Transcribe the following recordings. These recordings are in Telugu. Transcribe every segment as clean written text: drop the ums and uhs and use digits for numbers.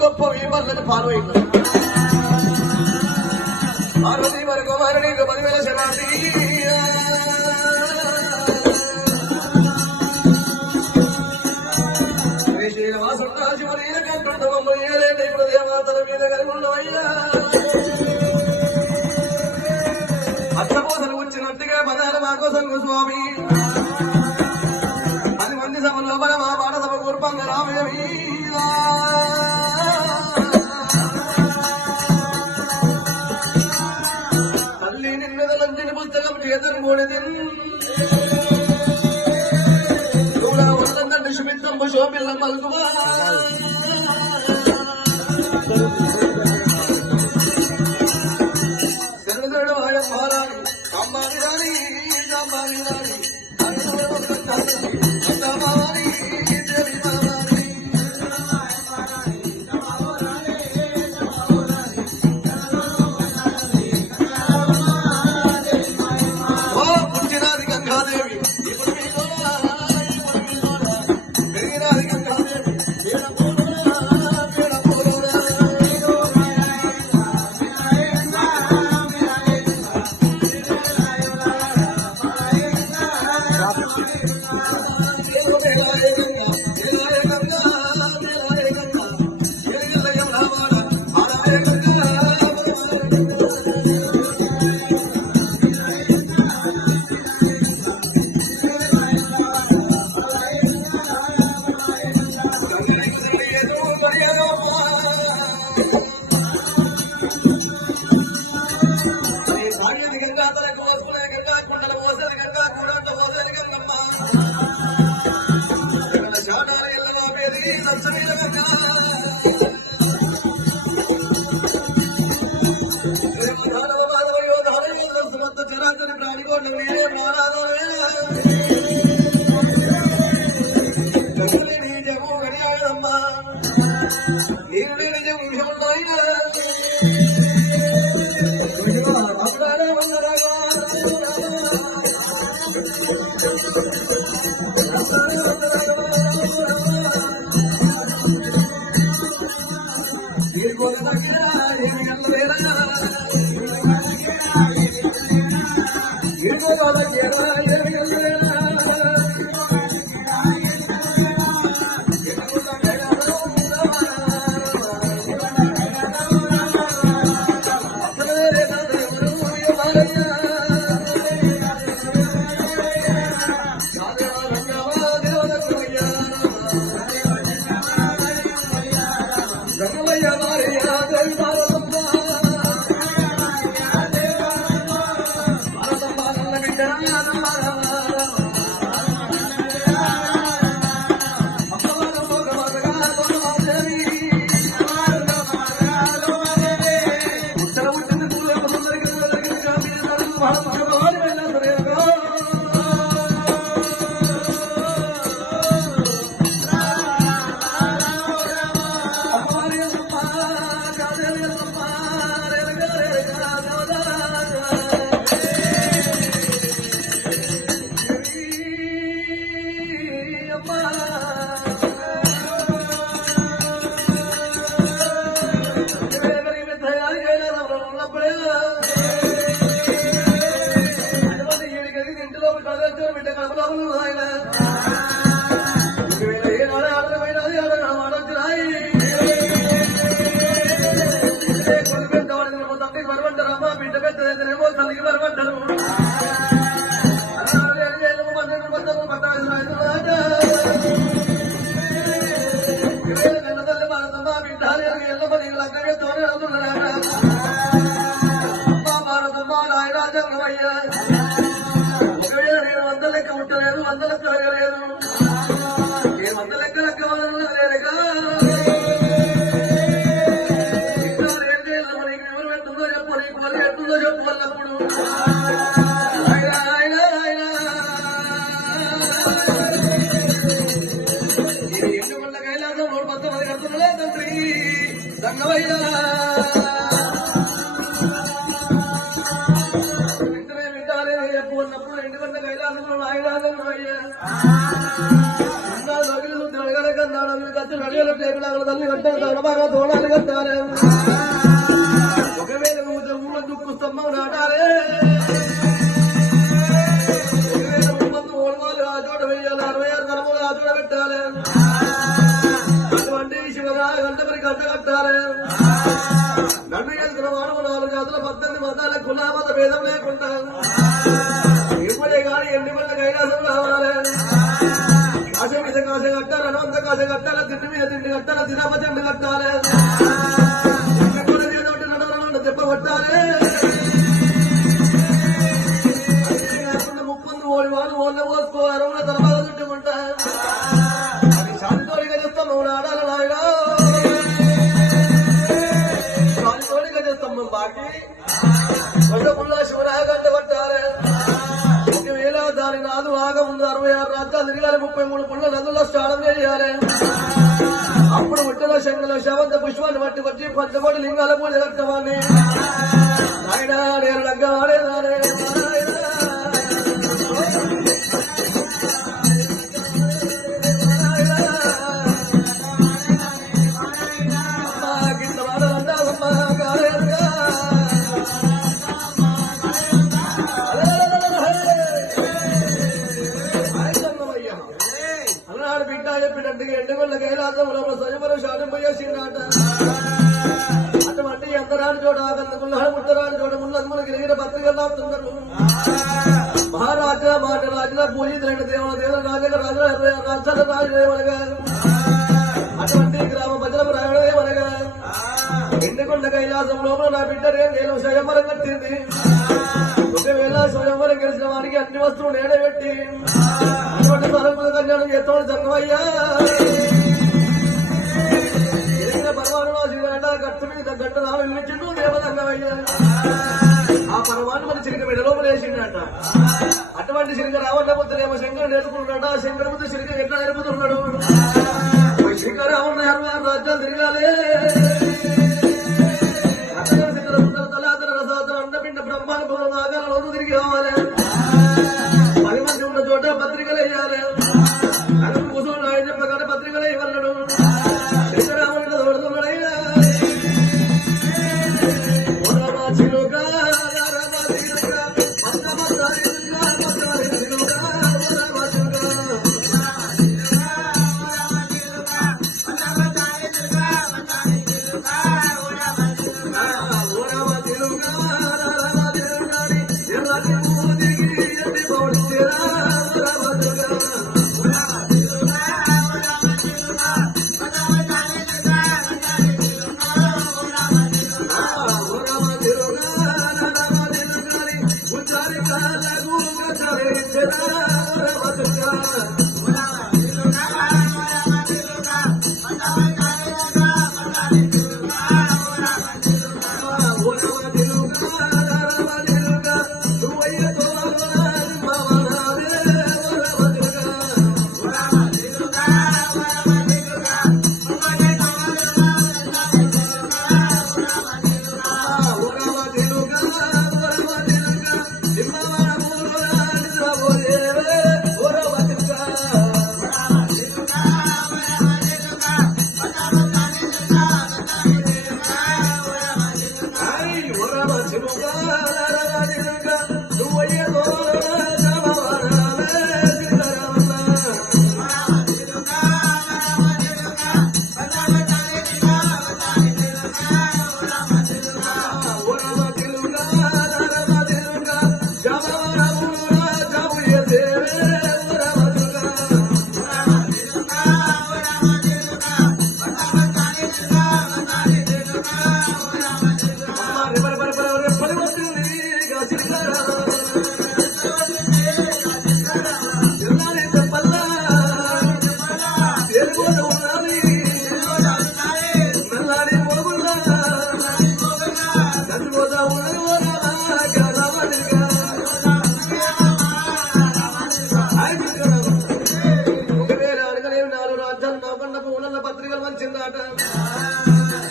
గొప్ప ఈ పనులను పాల్గొంది పార్వతీ మరి కుమారుని 10,000 శరాది దేవతల మీద కలిగి ఉన్నవయ్యా అచ్చపోసలు వచ్చినట్టుగా పదాలు మా కోసం స్వామి 10 మంది సభలో మన మా పాట సభ కుర్పంగా రామయ్య తల్లి నిన్నదలంచిన పుస్తకం చేతులు మూడిది శుభిత్తంబు శోభిల్ల మల్కువా శరణుడు ఆయన మారాలి అమ్మాని రాని అమ్మాని రాని తల్లి కట్టారు బాగా తోడాలు కట్టారు ఒకవేళ ఊళ్ళో దుక్కు స్తంభం నాటారే చోట వెయ్యాలి 66 తరములు ఆ చోట పెట్టాలి అటువంటి శివగారు గంట మరి గంట కట్టాలి నన్ను చేసిన వాడు 4 జాతుల 18 మతాల కులామత భేదం లేకుండా ఇప్పుడే కానీ ఎన్ని మంది కైలాసం రావాలి కాశ మీద కాశ కట్టాలి అనంత కాశ కట్టాలి తిండి మీద తిండి కట్టాలి తినమ తిండి కట్టాలి చెప్ప కొట్టాలి ఓడి వాళ్ళు ఓళ్ళ పోసుకో అరవై తర్వాత చుట్టుకుంటా అది శాంతోడిగా చేస్తాం మూడు ఆడాలి నాయుడు శాంతోడిగా చేస్తాం మేము బాకి కొండపుల్ల శివరాగంట పట్టాలి ఒకవేళ దాని నాదు ఆగం ఉంది 66 రాజ్యాలు తిరగాలి 33 పుల్ల నదుల్లో స్నానం చేయాలి అప్పుడు ముట్టలో శంకలో శవంత పుష్పాన్ని బట్టి వచ్చి 10 లింగాల పూజ కట్టవాన్ని నాయన నేను లగ్గవాడే ఎండగొండ కైలాసంలో సజమరం శాలింపజేసిండాట అటువంటి ఎంతరాని చోట ఆగందుకున్నాడు ముట్టరాని చోట మున్నదుములు గిరిగిన పత్రికలు ఆపుతున్నారు మహారాజా మాట రాజుల పూజితులైన దేవుల దేవుల రాజక రాజుల రాజాల రాజులేమనగా అటువంటి గ్రామ ప్రజలకు రాయడమేమనగా ఎండగొండ కైలాసం లోపల నా బిడ్డ నేను స్వయంవరం కట్టింది ఒకవేళ స్వయంవరం గెలిచిన వారికి అన్ని వస్తువులు నేడబెట్టి అటువంటి పరమ కళ్యాణం చేస్తాడు సంగమయ్యా పరమాణులో దిగంట గట్టు మీద గంట నాలుగు నిలిచిండు దేవతంగమయ్యా ఆ పరమాణు మన చిరిక మీద లోపలేసిండట అటువంటి చిరిక రావణ బుద్ధులేమో శంకరుడు నేర్చుకుంటాడ శంకర బుద్ధు చిరిక ఎట్లా నేర్పుతున్నాడు శంకర రావణ 66 రాజ్యాలు తిరగాలి అండపిండ బ్రహ్మాండ నాగాలలో తిరిగి రావాలి 10 మంది ఉన్న చోట పత్రికలు వేయాలి అక్కడ కూర్చొని ఆయన చెప్పగానే పత్రికలు ఇవ్వన్నాడు శంకరాముడు దొరుకుతున్నాడయ్యా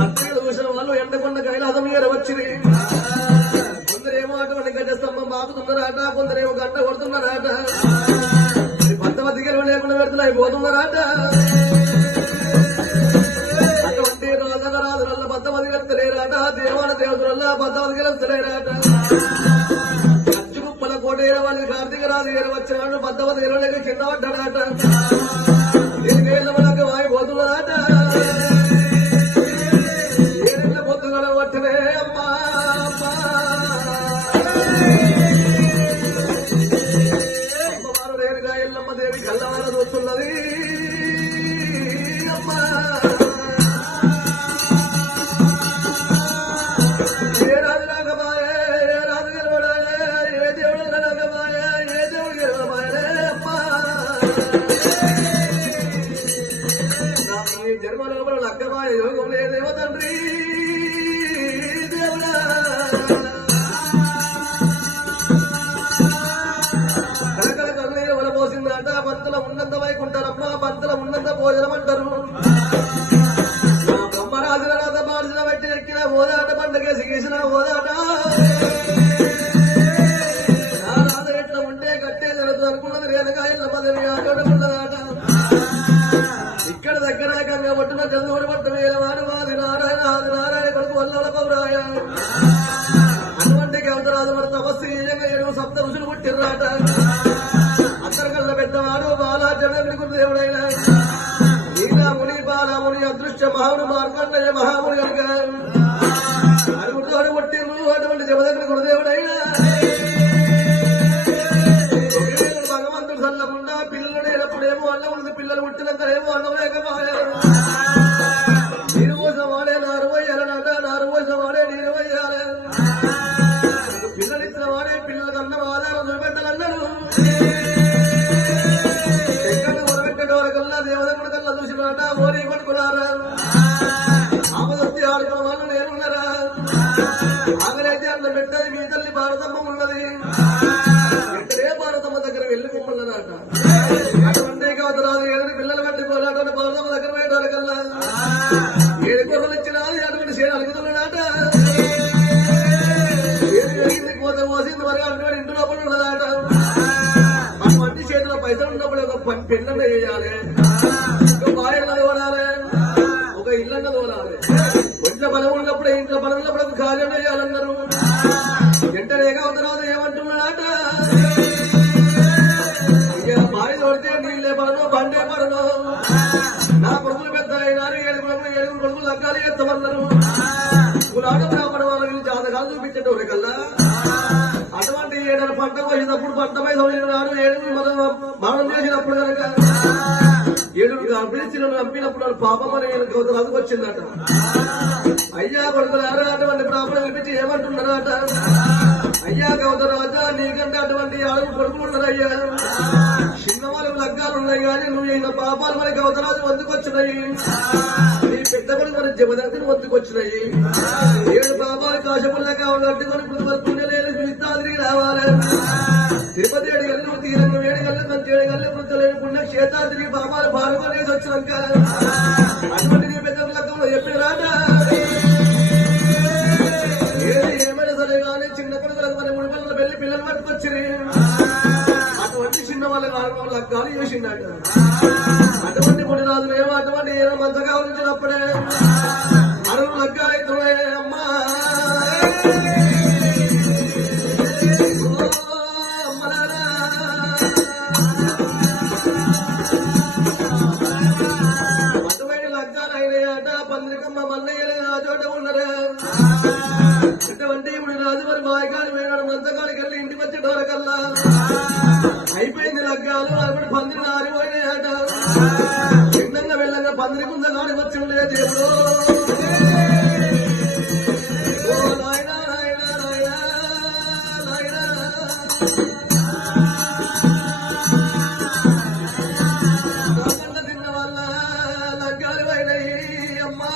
పత్రికలు చూసిన వాళ్ళు ఎండకొండ కైలాసం మీద వచ్చింది. కొందరేమో అటువంటి గడ్డ స్తంభం బాగుతున్నారట, కొందరేమో గంట కొడుతున్నారట. రాజు గారు వచ్చినాడు పద్దవ తీరలేక కింద పడ్డాడట ఏళ్ళకి వాయిపోతున్నాడట ఏళ్ళ పొద్దుగల పట్టనే అమ్మా అమ్మవారు రేణుగా ఎల్లమ్మ దేవి కళ్ళవార చూస్తున్నది అమ్మా జన్మలోపల లగ్గమాయ యోగం లేదేమో తండ్రి దేవుడా కలకల కన్నీరు వలపోసిందట భర్తల ఉన్నంత వైకుంటారమ్మ భర్తల ఉన్నంత భోజనం అంటారు బ్రహ్మరాజుల రథ బాడిన బట్టి ఎక్కిన ఓదాట పండుగేసి గీసిన ఓదాట ఆ రాధ ఎట్లా ఉంటే కట్టే జరుగుతుంది అనుకున్నది రేనగా ఎట్ల పదవి ఆటోట ఉన్నదాట ఇక్కడ దగ్గర గంగా పట్టున చంద్రుడు పట్టు వేల వాడు వాది నారాయణ ఆది నారాయణ కొడుకు వల్ల పౌరాయ అటువంటి గౌతరాజు మన తపస్సు ఏడు సప్త ఋషులు పుట్టిర్రాట అందరికల్లా పెద్దవాడు బాలా జనకుడు దేవుడైన నీలాముని బాలాముని అదృష్ట మహాముని మార్కండయ్య మహాముని కనుక అడుగుతాడు పుట్టిర్రు అటువంటి జమదగ్ని గురుదేవుడైనా భగవంతుడు చల్లకుండా పిల్లలు లేనప్పుడేమో అన్నం ఉంది పిల్లలు పుట్టినంతేమో అన్నం లేకపోయారు నీరు కోసం వాడే నారు పోయాలనంట నారు కోసం వాడే నీరు పోయాలి పిల్లలు ఇచ్చిన వాడే పిల్లలకు అన్నం ఆధారం చూపెట్టాలన్నాడు ఎక్కడ మొదలెట్టేటోళ్ళకల్లా దేవదముడి కల్లా చూసినట ఓరి పట్టుకున్నారా ఆపదొత్తి ఆడుకున్న వాళ్ళు నేనున్నారా ఆగరైతే అన్నం పెట్టది మీ తల్లి భారతమ్మ ఉన్నది ఎక్కడే భారతమ్మ దగ్గర వెళ్ళి కుమ్మలన్నట అటువంటి కాదు ఏడు పిల్లలు పెట్టుకోవాలంటే భారతమ్మ దగ్గర పోయేటోళ్ళకల్లా ఏడు కొర్రలు ఇచ్చినాది అటువంటి సేన అలుగుతున్నాడట ఏడు పోతే పోసింది మరి అటువంటి ఇంటి లోపల ఉన్నదాట మన వంటి చేతిలో పైసలు ఉన్నప్పుడు ఒక పెళ్ళన్న వేయాలి ఒక బాయన్న తోలాలి ఒక ఇల్లన్న తోలాలి ఒంట్లో బలం ఉన్నప్పుడు ఇంట్లో బలం ఉన్నప్పుడు ఒక కార్యం వేయాలన్నారు వెంటనేగా తర్వాత ఏమంటున్నాడట ఇక బావి తోడితే నీళ్ళే పడను బండే పడను నా కొడుకులు పెద్ద అయినారు ఏడుగురు కొడుకులు లగ్గాలు ఎత్తమన్నారు పురాణ బ్రాహ్మణ వాళ్ళని జాతకాలు చూపించేటోడు కల్లా అటువంటి ఏడాది పంట పోసినప్పుడు పంట పై తోడినాడు ఏడుగురు మనం చేసినప్పుడు కనుక ఏడుగురు చంపినప్పుడు పాపం అని గౌతరాజుకు వచ్చిందట అయ్యా కొడుకులారా అటువంటి బ్రాహ్మణులు పిలిపించి ఏమంటున్నారట అయ్యా గౌతరాజా నీకంటే అటువంటి ఆడుగు కొడుకులు ఉన్నారయ్యా చిన్నవాళ్ళు లగ్గాలు ఉన్నాయి కానీ నువ్వు అయిన పాపాలు మరి గౌతరాజు వంతుకొచ్చినాయి నీ పెద్ద కొడుకు మరి జమదగ్ని వంతుకొచ్చినాయి ఏడు పాపాలు కాశపుల్లా కావాలంటుకొని ఇప్పుడు పుణ్యలేని విత్తాదికి రావాలి తిరుపతి ఏడుగల్లు తీరంగ వేడుగల్లు కంచేడుగల్లు వృద్ధలేని పుణ్యక్షేత్రాదికి పాపాలు పాల్గొనేసి వచ్చినాక అటువంటి నీ పెద్ద లగ్గంలో చెప్పినారాట ఏమైనా సరే కానీ చిన్న కొడుకులకు మరి మూడు పిల్లలు వెళ్ళి పిల్లలు పట్టుకొచ్చి అటువంటి చిన్న వాళ్ళ నాలుగు లగ్గాలు చేసిండట అటువంటి కొన్ని రాజులేమో అటువంటి ఏమో మంచగా ఉంచినప్పుడే అరువు లగ్గాలు అవుతున్నాయి అమ్మా అటువంటి లగ్గాలు అయినాయట పందిరికమ్మ మన్నయ్యలే ఆ చోట ఉన్నారా అటువంటి ఇప్పుడు రాజు మరి మాయగాని వేనాడు మంచగాడికి వెళ్ళి ఇంటికి వచ్చేటోరకల్లా అయిపోయింది లగ్గాలు అప్పుడు పందిరి ఆరిపోయినాయట చిన్నంగా వెళ్ళంగా పందిరి కుంద నాడి వచ్చి ఉండే దేవుడు నాయనా నాయనా నాయనా నాయనా తిన్న వాళ్ళ లగ్గాలు అయినాయి అమ్మా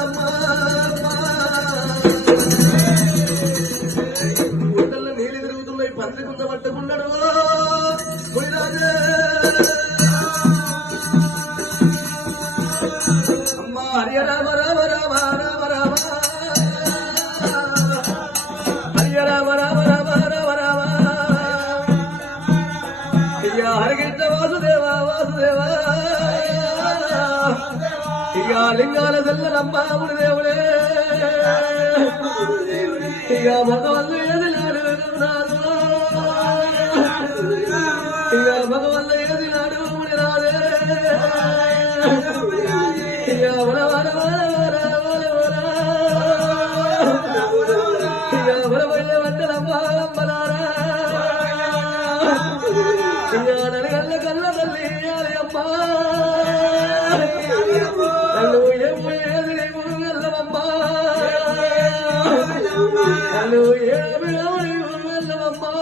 అమ్మా గుండెల్లో నీళ్ళు తిరుగుతున్నాయి పందిరి కుంద పట్టుకున్నాడు అమ్మా హరి రామ రామ రామ రామ రామ హరి రామ రామ రామ రామ రామ ఇక హరిగిట్ట వాసుదేవ వాసుదేవ ఇక లింగాల తెల్లనమ్మ దేవుడే ఇక మగవాళ్ళు ఏది నల్ల కల్ల తల్లి అమ్మా నన్ను ఏమి వెళ్ళవమ్మా నన్ను ఏమి వెళ్ళవమ్మా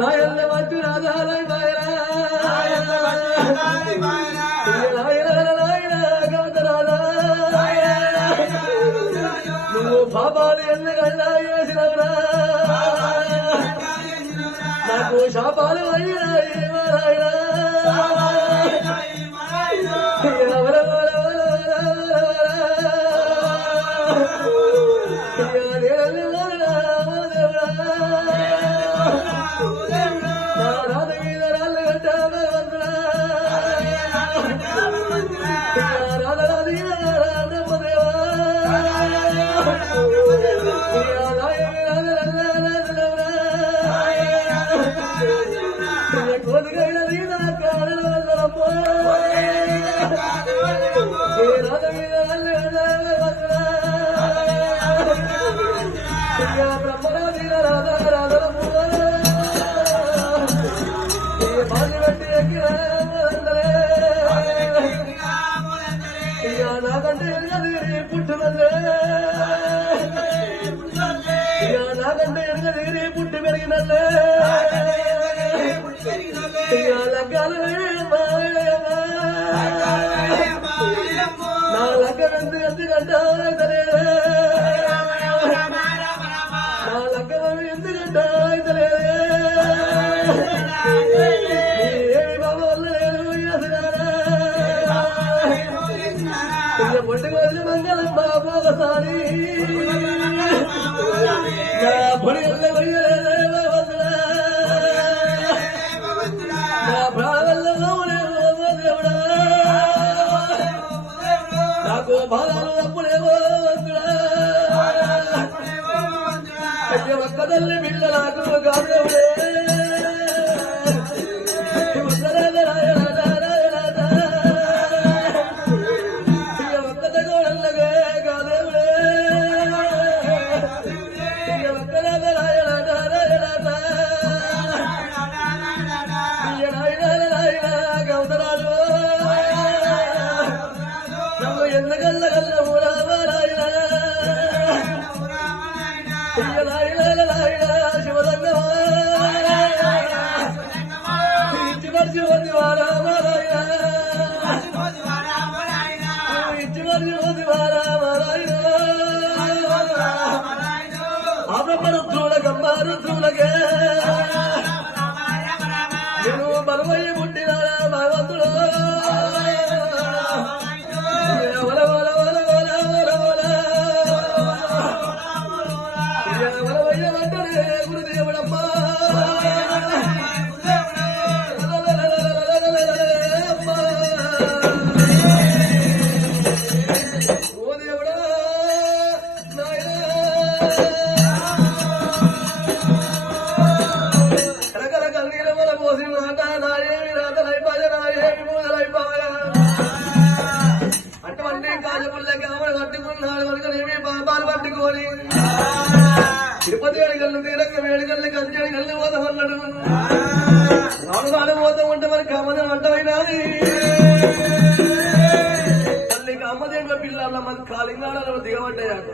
రాయల్ల వచ్చు రాజాలై నువ్వు పాపాలు ఎందుకన్నా చేసినవురా నాకు శాపాలు అయ్యాయినా రాధ మీద రాళ్ళు కట్టాడు రాధ నాకంటే పుట్టుమల్లే నాకంటే ఎనగదిరి పుట్టి పెరిగినల్లే నా లగ్గం ఎందుకంటే నా లగ్గం ఎందుకంటే ఏమి బాబు పొట్టుకోసి మంగళం బాబు ఒకసారి నా పొడి నా ప్రాణంలో దేవుడా నాకు బాధలు అప్పుడేమో అయ్య ఒక్క తల్లి బిడ్డ నాకు కాదేవుడే రుద్రులకే నేను బలమయ్యి పుట్టిన భగవంతుడు గురుదేవుడమ్మా ఓ దేవుడా అటువంటి కాజపుల్లకి ఆమె పట్టుకున్నాడు వరకనేమి పాపాలు పట్టుకొని తిరుపతి అడిగల్లు తీరంగ వేడిగల్లు కంచెడి గల్లు పోతామన్నాడు రాను పోతా ఉంటే మరి కామదేవి అడ్డమైనది తల్లి కామదేవి పిల్లల మన కాలింగాడలో దిగబడ్డాయట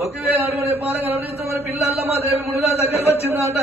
ఒకవేళ అడుగునే పాలన పిల్లల మా దేవి ముడిలా దగ్గరకు వచ్చిందట